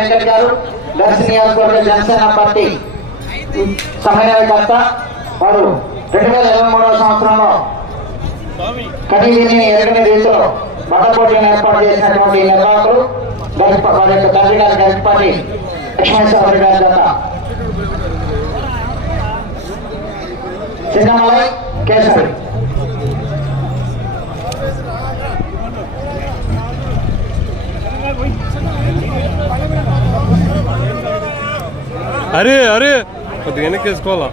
వెంకట్ గారు దర్శి నియోజకవర్గ జనసేన పార్టీ సమన్వయకర్త వారు రెండు వేల ఇరవై మూడవ సంవత్సరంలో కనీవిని ఎరగని రీతిలో బట్టపోటీలను ఏర్పాటు చేసినటువంటి నిర్వాహకులు గరిప వారి యొక్క తండ్రి గారి గరికపాటి లక్ష్మణేశ్వర గారి గత చిన్నమలై కేసరి. అరే అరే. కొద్దిగా వెనక్కి వేసుకోవాలా?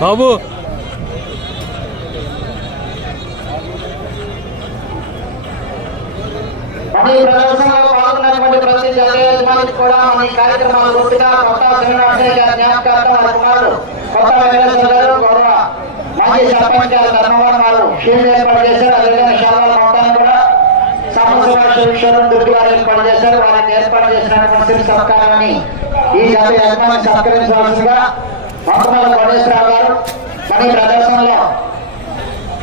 బాబు. ఈ ప్రదర్శనలో పాల్గొన్నటువంటి ప్రతి కూడా మన ఈ కార్యక్రమాలు పూర్తిగా కొత్త గారి జ్ఞాపకార్థం వారి కుమారుడు కొత్త వెంకటేశ్వర గారు గౌరవ మాజీ సర్పంచ్ గారు ధర్మవరం వారు షీల్డ్ ఏర్పాటు చేశారు. అదేవిధంగా మొత్తాన్ని కూడా సమస్యశ్వరం దుర్గి వారు ఏర్పాటు చేశారు. వారిని ఏర్పాటు చేసినటువంటి సత్కారాన్ని ఈ జత యజమాని సత్కరించవలసిందిగా మొత్తమల్ల కోటేశ్వరరావు గారు మన ప్రదర్శనలో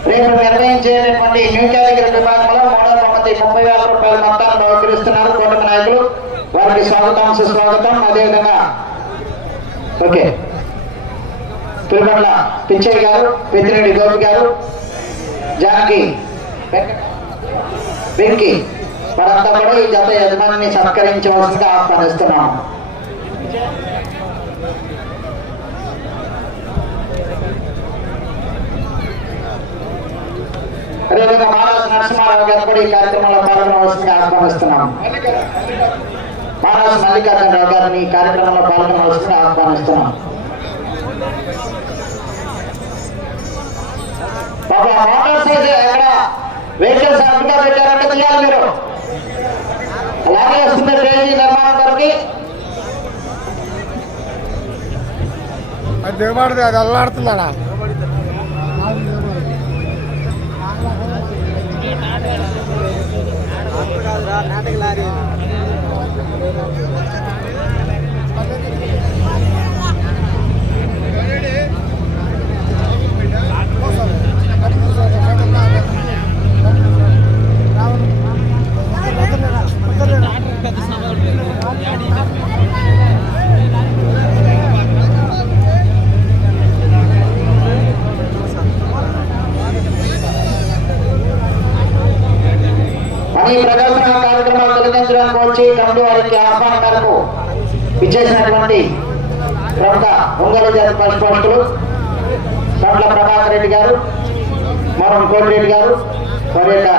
రేపు నిర్వహించేటటువంటి న్యూ కేటగిరీ విభాగంలో మూడవ బహుమతి ముప్పై వేల రూపాయల మొత్తాన్ని బహుకరిస్తున్నారు కూటమి నాయకులు. వారికి స్వాగతం సుస్వాగతం. అదేవిధంగా ఓకే. తిరుమల పిచ్చయ్య గారు పెద్దిరెడ్డి గోపి గారు జానకి వెంకి వారంతా కూడా ఈ జత యజమానిని సత్కరించవలసిందిగా ఆహ్వానిస్తున్నాము అదేవిధంగా మానవ నరసింహారావు గారు కూడా ఈ కార్యక్రమంలో పాల్గొనవలసిందిగా ఆహ్వానిస్తున్నాం. మానవ మల్లికార్జునరావు గారిని ఈ కార్యక్రమంలో పాల్గొనవలసిందిగా ఆహ్వానిస్తున్నాం. బాబా మోటార్ సైకిల్ ఎక్కడ? వెహికల్స్ అడ్డుగా పెట్టారంటే తీయాలి మీరు. అలాగే వస్తుంది డ్రైనేజీ నిర్మాణం కొరకి అది దిగబడితే అది మన ఈ ప్రదర్శన కార్యక్రమాలు తొలగించడానికి వచ్చి కమిటీ వారికి ఆహ్వానం మేరకు ఇచ్చేసినటువంటి ప్రముఖ ఒంగోలు జాతి పశు పోస్టులు సట్ల ప్రభాకర్ రెడ్డి గారు మోహన్ కోటిరెడ్డి గారు వారి యొక్క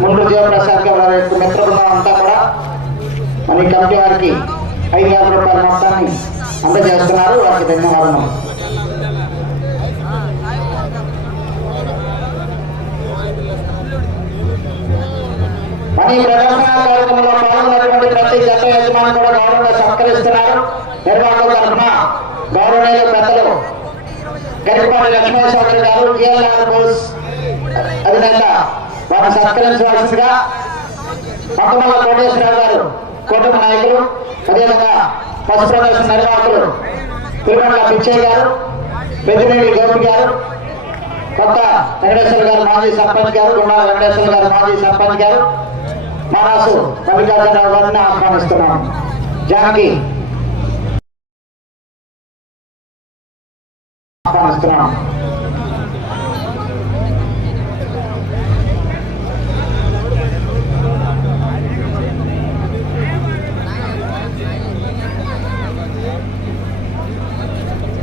ముందు జీవప్రసాద్ గారు వారి యొక్క మిత్ర బృందం అంతా కూడా మన కమిటీ వారికి ఐదు వేల రూపాయల మొత్తాన్ని అందజేస్తున్నారు. వారికి ధన్యవాదాలు ఈ ప్రదర్శన కార్యక్రమంలో పాల్గొన్నటువంటి ప్రతి జత యజమాని కూడా గౌరవంగా సత్కరిస్తున్నారు. నిర్వాహకుల తరఫున గౌరవనీయులు పెద్దలు గరిపాటి లక్ష్మణేశ్వర గారు కేఎల్ఆర్ బోస్ అధినేత. వారిని సత్కరించవలసిందిగా మొత్తమల్ల కోటేశ్వరరావు గారు కుటుంబ నాయకులు అదేవిధంగా పశు ప్రదర్శన నిర్వాహకులు తిరుమల పిచ్చయ్య గారు పెద్దిరెడ్డి గౌరవ్ గారు కొత్త వెంకటేశ్వర గారు మాజీ సర్పంచ్ గారు గుండాల వెంకటేశ్వర గారు మాజీ సర్పంచ్ గారు మనసు మల్లికార్జునరావు గారిని ఆహ్వానిస్తున్నాం జానకి ఆహ్వానిస్తున్నాం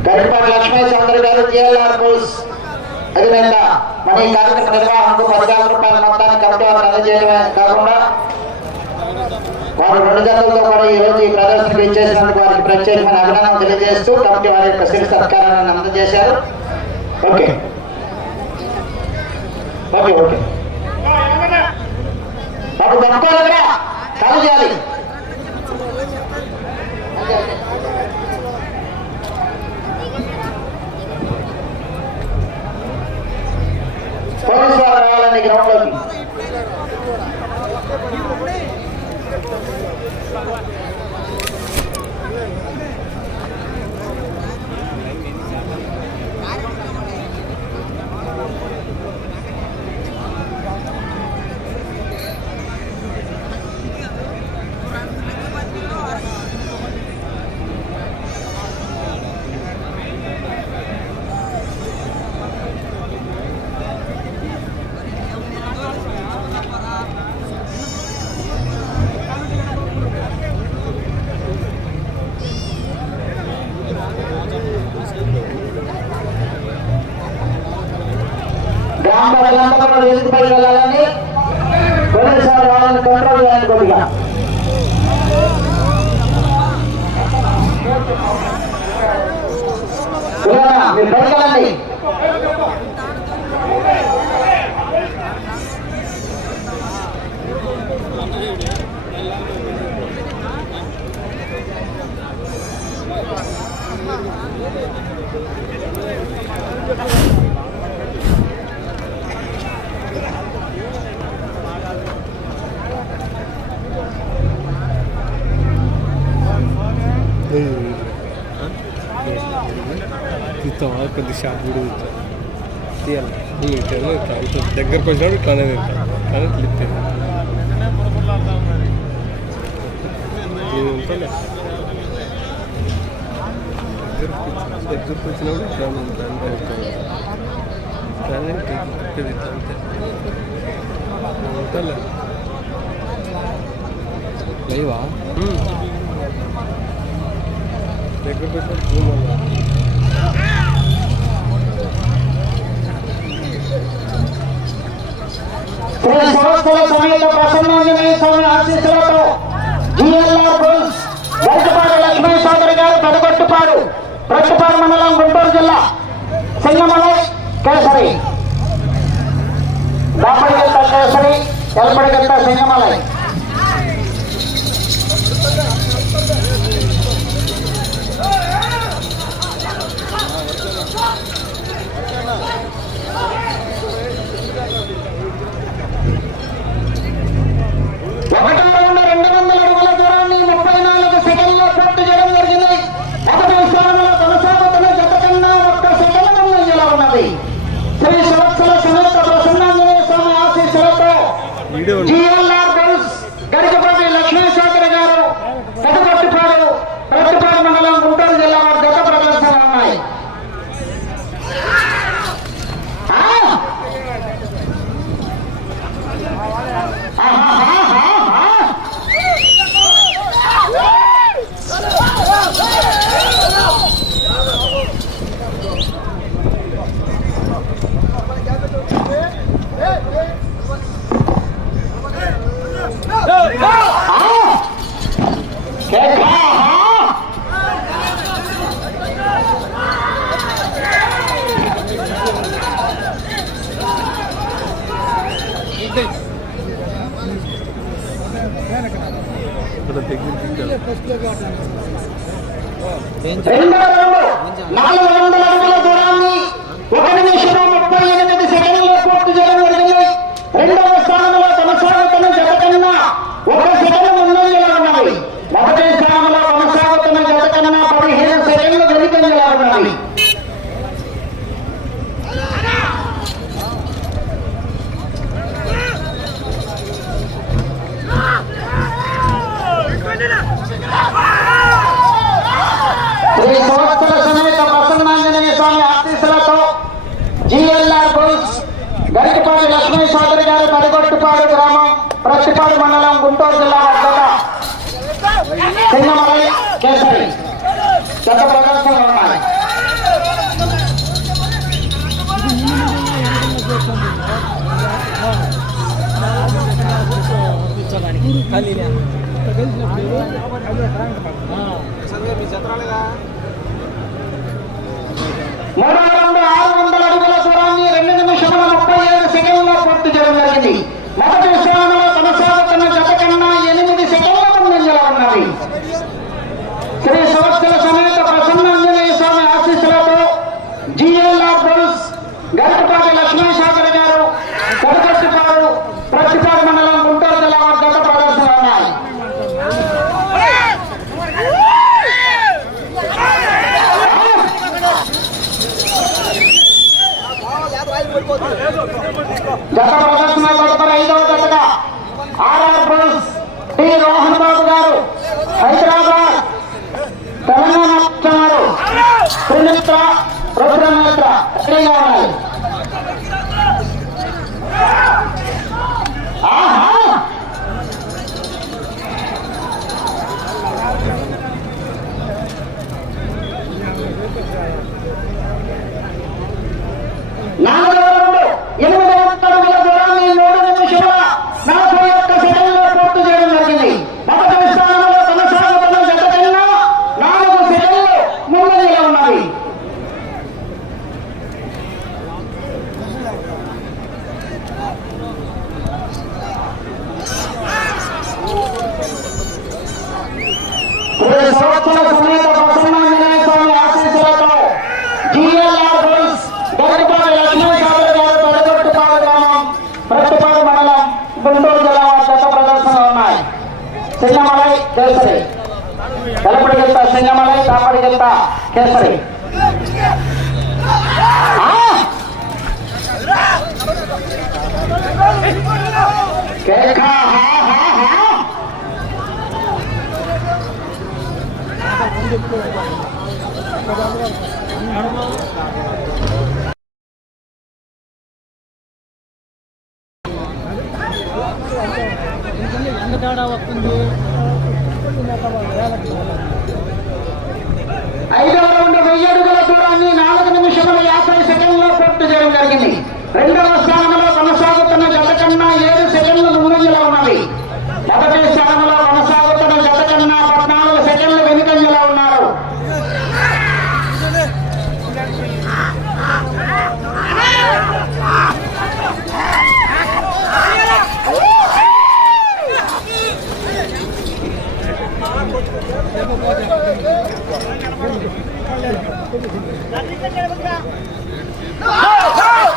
గరిపాటి లక్ష్మీ చౌదరి గారు జిఎల్ఆర్ బోస్ అధినేత మన ఈ కార్యక్రమ నిర్వహణకు పదివేల రూపాయల మొత్తాన్ని కమిటీ అందజేయడమే కాకుండా వారు రెండు జతలతో కూడా ఈ రోజు ఈ ప్రదర్శనకు ఇచ్చేసినందుకు వారికి ప్రత్యేకమైన అభినందన తెలియజేస్తూ కమిటీ వారి యొక్క శిర సత్కారాన్ని అందజేశారు. ఓకే. ఓకే. ఓకే తప్పుకోవాలి ఇక్కడ కాదు చేయాలి పోలీసు వారు రావాలండి గ్రౌండ్లోకి గ్రామ ప్రజలంతా కూడా వేదిక వెళ్ళాలని పోలీసు వాళ్ళని కంట్రోల్ చేయాలని కొద్దిగా పిల్లలా, మీరు బయటకు వెళ్ళండి కొద్ది షాప్ కూడా తీయాలి నువ్వు ఇట్లా ఇట్లా ఇట్లా దగ్గరకు వచ్చినప్పుడు ఇట్లానే తింటా కానీ క్లిప్ దగ్గరకు వచ్చినప్పుడు ఇట్లానే ఉంటాను కానీ తింటా అంతే ఉంటాలే లేవా దగ్గరకు వచ్చినప్పుడు మళ్ళీ సంస్థల సంవత్సర సమేత ప్రసన్నాంజనేయ స్వామి ఆశీస్సులతో జిఎల్ఆర్ బుల్స్ గరికపాడు లక్ష్మీ సోదరి గారు పెదగొట్టుపాడు ప్రట్టుపాడు మండలం గుంటూరు జిల్లా సింగమల కేసరి దాపడిగట్ట కేసరి ఎల్పడిగట్ట సింగమలై ఒకటో రౌండ్ రెండు వందల అడుగుల దూరాన్ని ముప్పై నాలుగు సెకండ్లో పూర్తి చేయడం జరిగింది మొదటి స్థానంలో కొనసాగుతున్న జత కన్నా ఒక్క సెకండ్ ముందంజలో ఉన్నది శ్రీ సంవత్సర సమేత ప్రసన్నాంజనేయ స్వామి ఆశీస్సులతో video GLR girls Garikapati Lakshmisekhar garu Pedapattupadu Prattupadu మండలం గుంటూరు జిల్లా వారి గత ప్రదర్శన ఉన్నాయి ఆ? ఆహాహాహాహా. ఇక్కడ దగ్గర రెండవ రౌండ్ పడిగొట్టుపాడు గ్రామం ప్రతిపాడు మండలం గుంటూరు జిల్లా కేసరి. గత ఉన్నాయి खाली మూడో రౌండ్ ఆరు వందల అడుగుల రెండు నిమిషముల ముప్పై ఏడు సెకండ్లో పూర్తి చేయడం జరిగింది మొదటి స్థానంలో కొనసాగుతున్న జత కన్నా ఎనిమిది సెకండ్ల ముందంజల ఉన్నది శ్రీ సంవత్సరం సమేత ప్రసన్న ఆంజనేయ స్వామి ఆశీస్సులతో జిఎల్ఆర్ బుల్స్ గరికపాటి లక్ష్మీసాగర్ గారు కొడగట్టుపాడు ప్రతిపాడు మండలం గుంటూరు జిల్లా వారి గత ప్రదర్శన ఉన్నాయి గత ప్రదర్శన తదుపరి ఐదవ జతగా RR bulls T Rohan Babu garu Hyderabad Telangana వచ్చారు త్రినేత్ర రుద్రనేత్ర రెడీగా ఉన్నాయి ఆహా నాలుగవ రౌండ్ ఎనిమిది వందల అడుగుల దూరాన్ని మూడు నిమిషముల నలభై ఒక్క సెకండ్లో పూర్తి చేయడం జరిగింది మొదటి స్థానంలో కొనసాగుతున్న జత కన్నా నాలుగు సెకండ్లు ముందంజలో ఉన్నవి శ్రీ సంవత్సర సమేత ప్రసన్నాంజనేయ స్వామి ఆశీస్సులతో జిఎల్ఆర్ బుల్స్ గరికపాటి లక్ష్మీసాగర్ గారు గ్రామం ప్రతిపాడు మండలం గుంటూరు జిల్లా గత ప్రదర్శనలు ఉన్నాయి. సింగమలై కేసరి. వెలపడి గిత్త సింగమలై కాపడి గిత్త కేసరి. ఐదవ రౌండ్ వెయ్యి అడుగుల దూరాన్ని నాలుగు నిమిషముల యాభై సెకండ్లో పూర్తి చేయడం జరిగింది. రెండవ స్థానంలో కొనసాగుతున్న జతకన్నా ఏడు 加油加油加油加油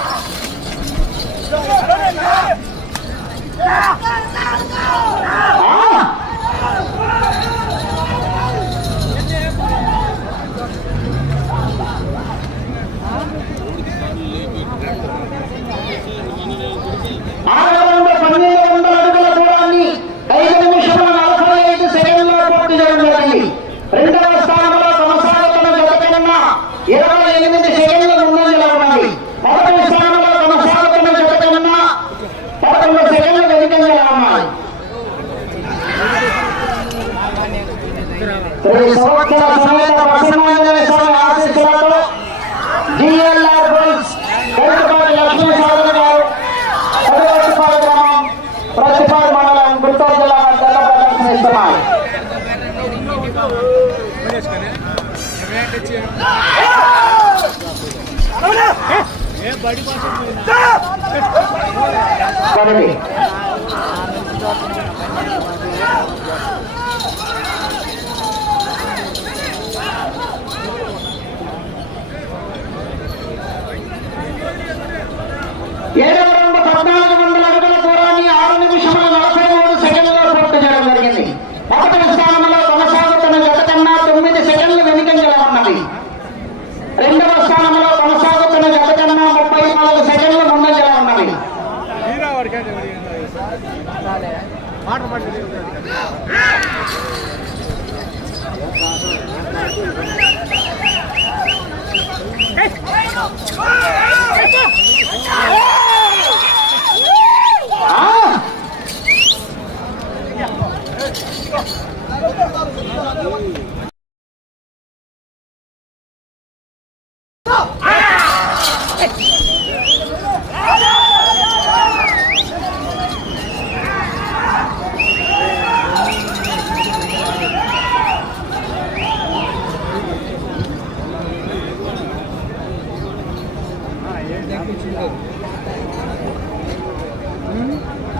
ಬಡಿ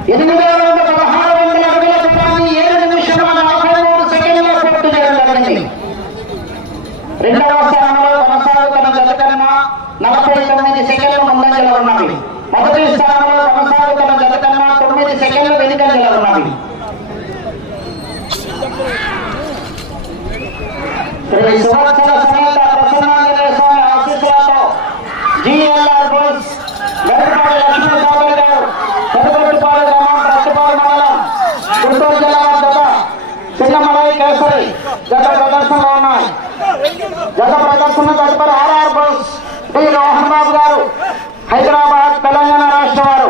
ఎనిమిది వేల పదహారు వందల అడుగుల తుపాన్ని ఏడు నిమిషం నలభై మూడు సెకండ్ల పూర్తి చేయడం జరిగింది రెండవ స్థానంలో కొనసాగుతున్న జత కన్నా నలభై తొమ్మిది గుంటూరు జిల్లా గత చిన్నమలై కేసరి గత ప్రదర్శనలో ఉన్నాయి గత ప్రదర్శన తదుపరి ఆర్ఆర్ బోస్ డి రోహన్ బాబు గారు హైదరాబాద్ తెలంగాణ రాష్ట్ర వారు.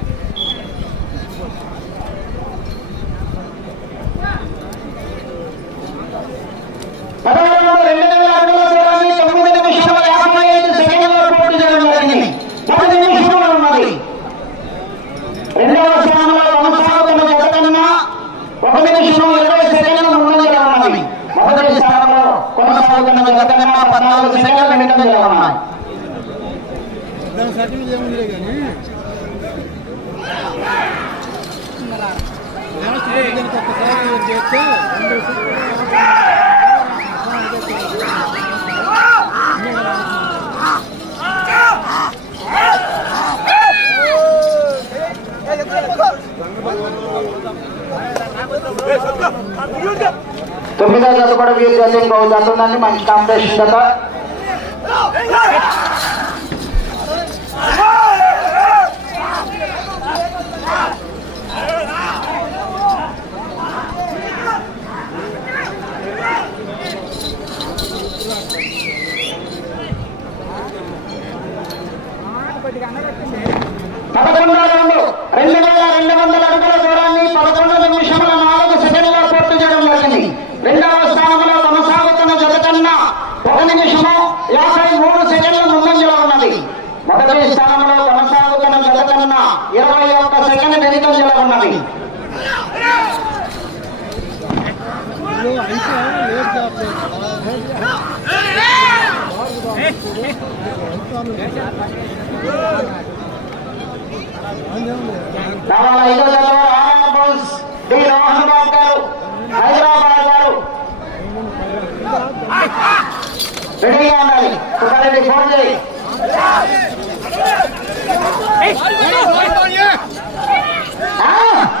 Tapi kita satu pada biaya jatuh, kalau jatuh nanti makin kampes. రాజ్యాంగ దళితం ఎలా ఉన్నది హైదరాబాద్ గారు హైదరాబాద్ గారు. రెడీగా ఉండాలి. ఒకసారి ఫోన్ చేయి. 啊！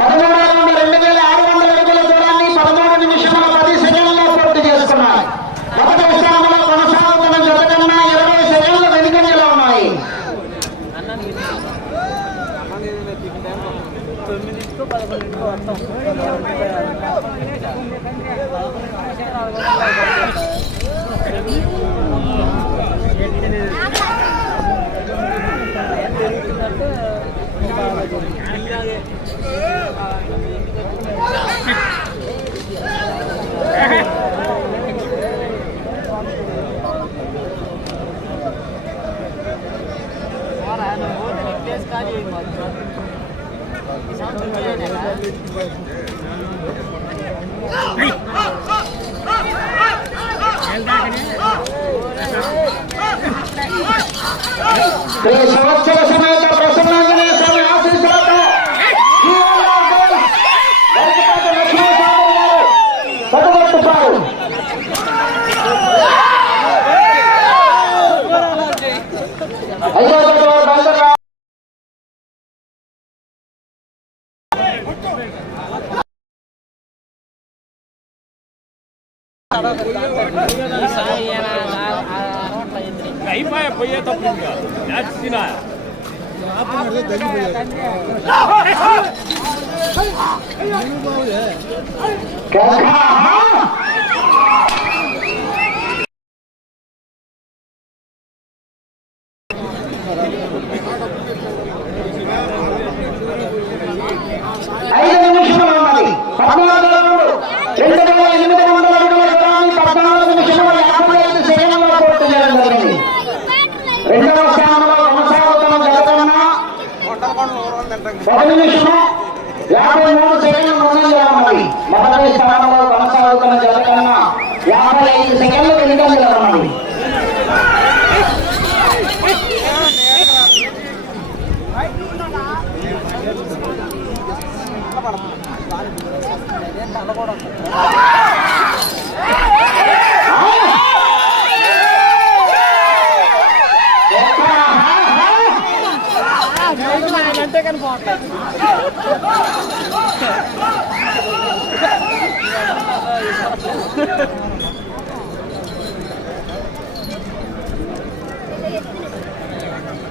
పదమూడు వందల రెండు వేల ఆరు వందల అడుగుల దూరాన్ని పదమూడు నిమిషముల పది సెకండ్లలో పూర్తి చేసుకున్నాయి మొదటి స్థానంలో కొనసాగుతున్న జత కన్నా ఇరవై సెకండ్లు వెనుకంజలో ఉన్నాయి శ్రీ సంవత్సర సమేత ప్రసన్నాంజనేయ స్వామి ఆశీస్సులతో జీవన్లాల్ గోల్డ్ వెంకటాద్రి లక్ష్మీస్వామి గారు పట్టుబట్టుతారు అయ్యో భగవాన్ బందరా అయిపోయా పోయేటప్పుడు ఇంకా జాస్తినా ఆపనది తగ్గిపోయారు నువ్వు బాగులే ఐదు నిమిషములు ఉన్నది పద్నాలుగు రౌండ్లు. రెండు వేల ఎనిమిది వందల అడుగుల దూరాన్ని పద్నాలుగు నిమిషముల యాభై ఐదు సెకండ్లలో పూర్తి చేయడం జరిగింది రెండవ స్థానంలో కొనసాగుతున్న జగతన్న ఒక నిమిషము యాభై మూడు సెకండ్లు ముందంజలో ఉన్నది. మొదటి స్థానంలో కొనసాగుతున్న యాభై ఐదు సెకండ్లు వెనుకంజలో ఉన్నది.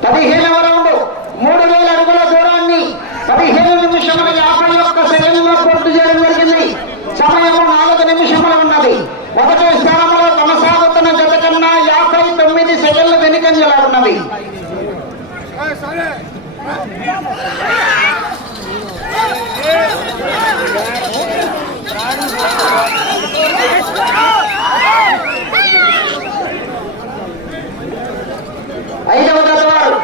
పదిహేనవ రౌండ్ మూడు వేల అడుగుల దూరాన్ని పదిహేను నిమిషముల యాభై ఒక్క సెకండ్లో పూర్తి చేయడం జరిగింది. సమయము నాలుగు నిమిషములు ఉన్నది. మొదటి స్థానంలో కొనసాగుతున్న జత కన్నా యాభై తొమ్మిది సెకండ్లు వెనుకంజలా ఉన్నది ఐదవ జత వారు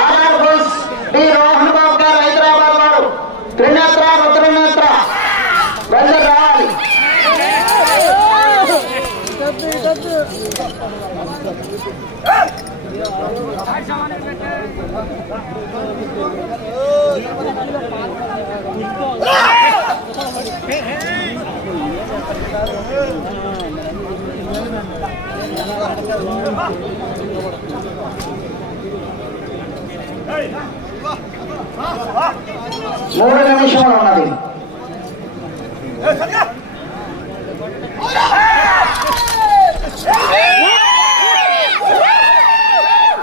ఆర్ఆర్ బోస్ డి రోహన్ బాబు గారు హైదరాబాద్ వారు త్రినేత్ర రుద్రనేత్ర బయలుదేరి రావాలి మూడు నిమిషములు ఉన్నది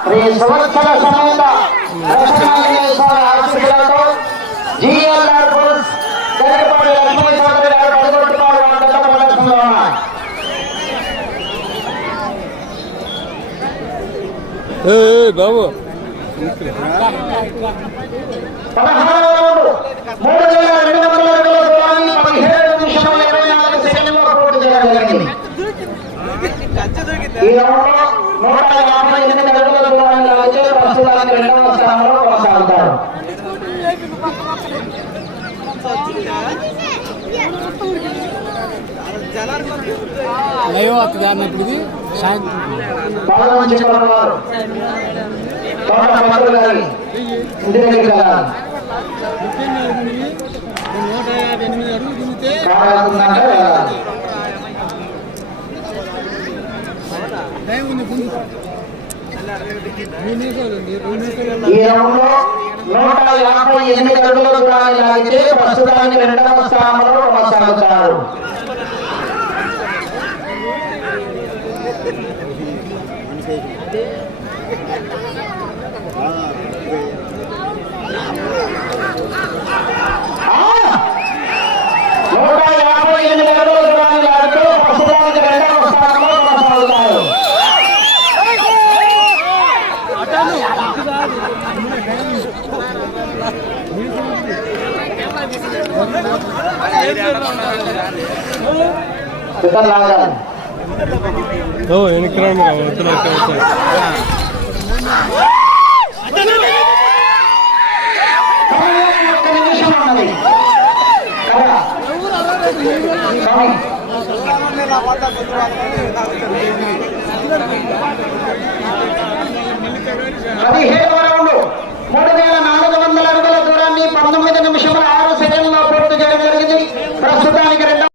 శ్రీ సంవత్సర సమేత ప్రసన్నాంజనేశ్వర ఆశీస్సులతో జిఎల్ఆర్ లక్ష్మీ చౌదరి గారు వాళ్ళ ప్రదర్శనలో బాబు. రౌండ్ మూడు వేల రెండు వందల పదిహేడు నిమిషముల ఇరవై నాలుగు సెకండ్లలో పూర్తి చేయడం జరిగింది. ఈ రౌండ్లో నూట యాభై ఎనిమిది అడుగుల దూరాన్ని లాగితే ప్రస్తుతానికి రెండవ స్థానంలో కొనసాగుతారు. లైవ్ అన్నప్పుడు ఇది సాయంత్రం నూట యాభై ఎనిమిది అడుగులు దిగితే కావాలంటే వెళ్ళాలి టైం ఉంది ముందు మూడు నిమిషాలు ఉంది రెండు నిమిషాలు ఈ రౌండ్లో నూట యాభై ఎనిమిది అడుగులు దూరాన్ని లాగితే ప్రస్తుతానికి రెండవ స్థానంలో కొనసాగుతారు ఆ! నూట యాభై ఎనిమిది అడుగుల దూరాన్ని లాగితే ప్రస్తుతానికి రెండవ స్థానంలో కొనసాగుతారు ఇతను లాగాలి ఓ వెనక్కి రండి వద్దు రౌండ్ మూడు వేల నాలుగు వందల అడుగుల దూరాన్ని పంతొమ్మిది నిమిషముల ఆరు సెకండ్లో ప్రస్తుతానికి రెండవ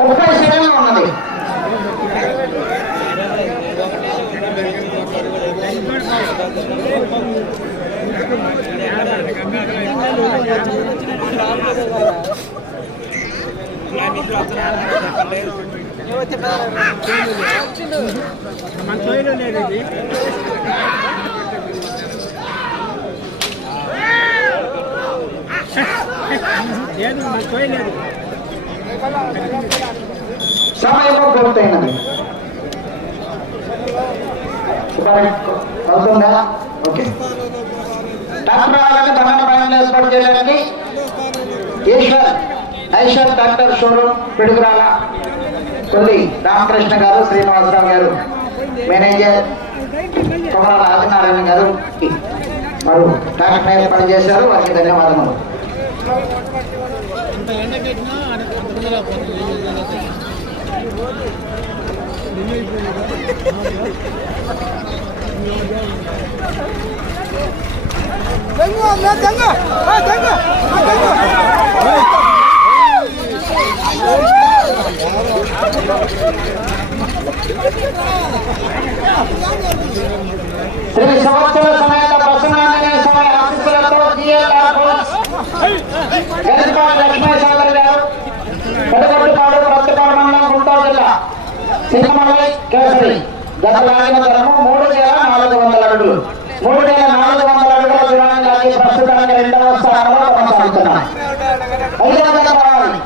ముప్పై సెకండ్లు ఉన్నది. మన చోయిలో సమయం పూర్తయినది. అవుతుందా? ఓకే. డాక్టర్ రావాలని దండన పైన ఏర్పాటు చేయడానికి ఈశ్వర్ ఐశ్వర్ డాక్టర్ షోరూమ్ పిడుగురాల తొలి రామకృష్ణ గారు శ్రీనివాసరావు గారు మేనేజర్ కొమరాల ఆదినారాయణ గారు వారు డాక్టర్ ఏర్పాటు చేశారు వారికి ధన్యవాదములు అంత ఎండకెట్టినా అంత శ్రీ సంవత్సర సమేత ప్రసన్నాంజనేయ స్వామి ఆశీస్సులతో లక్ష్మీసాగర్ గారు పెడగొట్టుపాడు ప్రత్తిపాడు మండలం గుంటూరు జిల్లా సింగమలై కేసరి. గత లాగిన ధరము మూడు వేల నాలుగు వందల అడుగులు. మూడు వేల నాలుగు వందల అడుగుల దూరాన్ని లాగి ప్రస్తుతానికి రెండవ స్థానంలో కొనసాగుతున్నాయి ఐదవ రావాలి